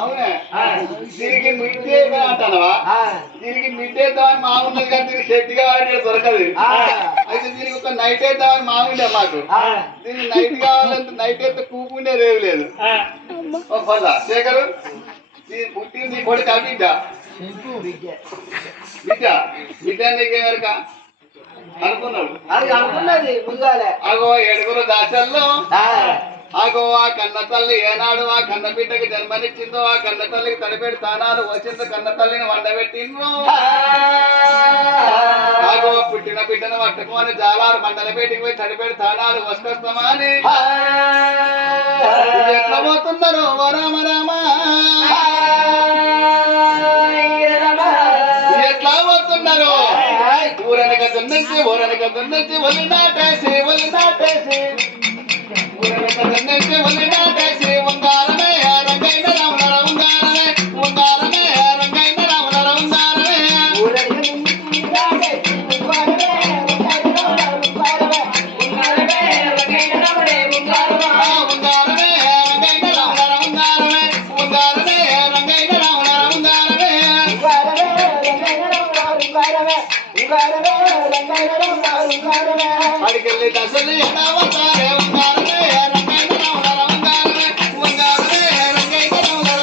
అవునే దీనికి మిడ్డే అంటానవా? దీనికి మిడ్ వేద్దామని మామూలు కానీ దీనికి సెట్ కావాలంటే దొరకదు. అయితే దీనికి ఒక నైట్ వేద్దామని మామూలే మాకు. దీనికి నైట్ కావాలంటే నైట్ అయితే కూకుండే రేవు లేదు. శేఖరు దీని పుట్టింది కొడుక బిడ్డ బిడ్డ బిడ్డ నీకేమరక అనుకున్నాడు. అది అనుకున్నది ముందాలే. అగో 7 దాసల్లో అగో ఆ కన్న తల్లి ఏనాడు ఆ కన్న బిడ్డకి జన్మనిచ్చిందో ఆ కన్న తల్లికి తడిపెడి తానాలు వచ్చిందో కన్న తల్లిని వండబెట్టిండ్రు. అగో పుట్టిన బిడ్డను పట్టుకొని జాలారు మండలపేటికి పోయి తడిపెడి తానాలు వసుకొస్తామా అని ఎట్లా పోతున్నారు ఓ రామ రామ, ఎట్లా పోతున్నారు? ఊరనక దున్నేసి ఒలి నాటేసి ఊరనక దున్నేసి ఒలి నాటేసి ఉంగారమే రంగైన రాముల ఉంగారమే రంగైన రాముల ఉంగారమే అడికెళ్ళి దశలు ఎడవతారే ఉంగారమే రంగైన రాముల ఉంగారమే రంగైన రాముల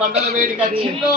పంటల వేడికి వచ్చిందో